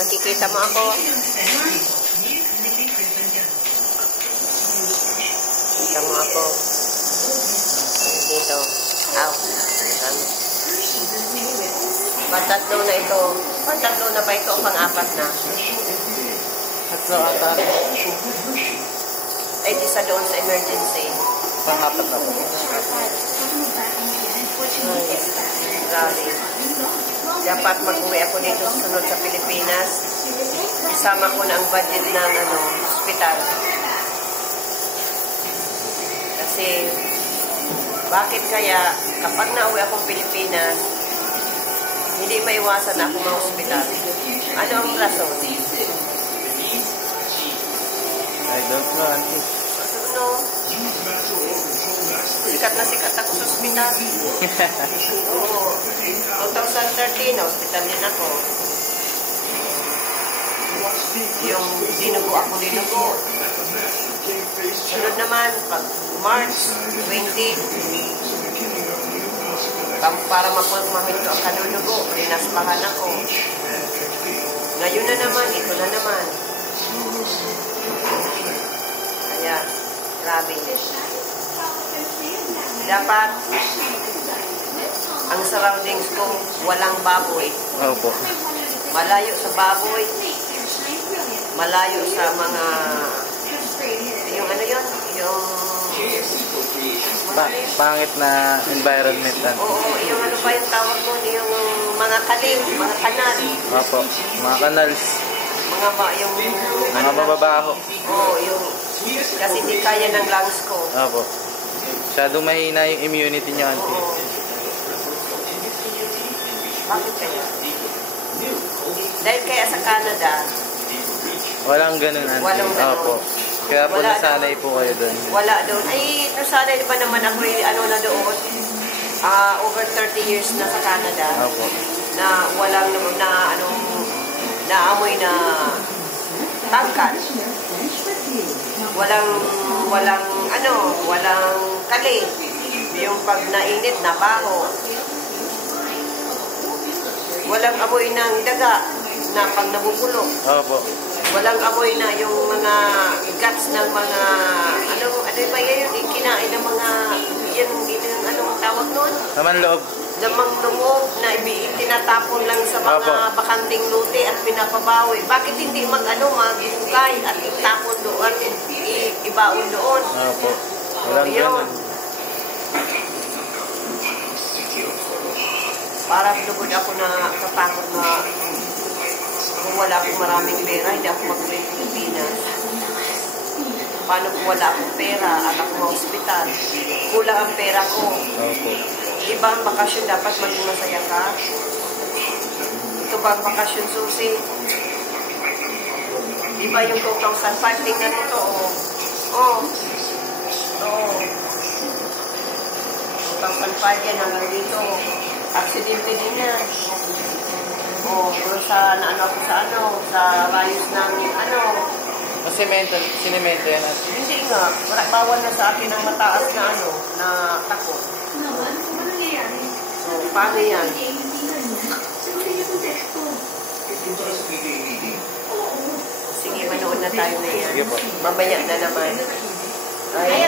Nakikita mo ako? Nakikita mo ako? Dito. Ow. Pantatlo na ito. Pantatlo na ba ito o pang-apat na? Tatlo ata. Ay, di sa doon sa emergency. Pang-apat na po. Ay, grabe. Dapat mag-uwi ako dito sunod sa Pilipinas. Isama ko na ang budget ng hospital. Kasi, bakit kaya kapag nauwi akong Pilipinas, hindi maiwasan na ako ma-hospital? Ano ang rason? I don't know, auntie. Ano? Sikat na sikat ako sa hospital. Oo. 2013, hospital din ako. Yung dinugo ako dinugo. Sunod naman, pag March 20, para mapagmahinto ang kanunugo, rinaspahan ako. Ngayon na naman, ito na naman. Kaya, grabe. Dapat, ang surroundings ko, walang baboy. Opo. Malayo sa baboy. Malayo sa mga, yung ano yun? Yung, Pangit na environment, auntie. oo, yung ano ba yung tawag mo? Yung mga kalim, mga kanal. Opo. Mga canals. Yung, Mga mababaho. oo, yung, kasi di kaya ng lungs ko. Opo. Masyadong mahina yung immunity niyo, auntie. Oo. Bakit kaya? Dahil kaya sa Canada, Walang ganun, auntie. Walang ganun. Opo. Kaya po Wala nasanay po kayo doon. wala doon. Ay, nasanay ba naman ako na doon? Over 30 years na sa Canada. Opo. Na walang naamoy na tangkad. Walang kali. Yung pag nainit na baho. Walang amoy ng daga na pag nabubulok. Opo. Walang amoy na yung mga guts ng mga ano ba yan yung kinain ng mga yan anong tawag nun? Naman loob. Lamang loob na tinatapon lang sa mga Opo. bakanting lote at pinapabawi. Bakit hindi mag-ukay at itapon doon, ibaon doon? Opo. Walang Yun. ganun. Parang lugod ako na katakot na kung wala akong maraming pera, hindi ako mag-uwi ng Pilipinas. Paano kung wala akong pera at ako ma-hospital? Kulang ang pera ko. Opo. Diba ang bakasyon dapat maging masaya ka? Ito ba ang bakasyon, Susi? Diba yung 2005? Tingnan mo to, oh. Oo. 2005 yan hanggang dito. Aksidente din yan. O, sa rayos ng Sinemento yan, auntie. Hindi nga, bawal na sa akin ang mataas na na takot. So, paano yan? Sige, manood na tayo na yan. Sige po. Mamaya na naman. Ay,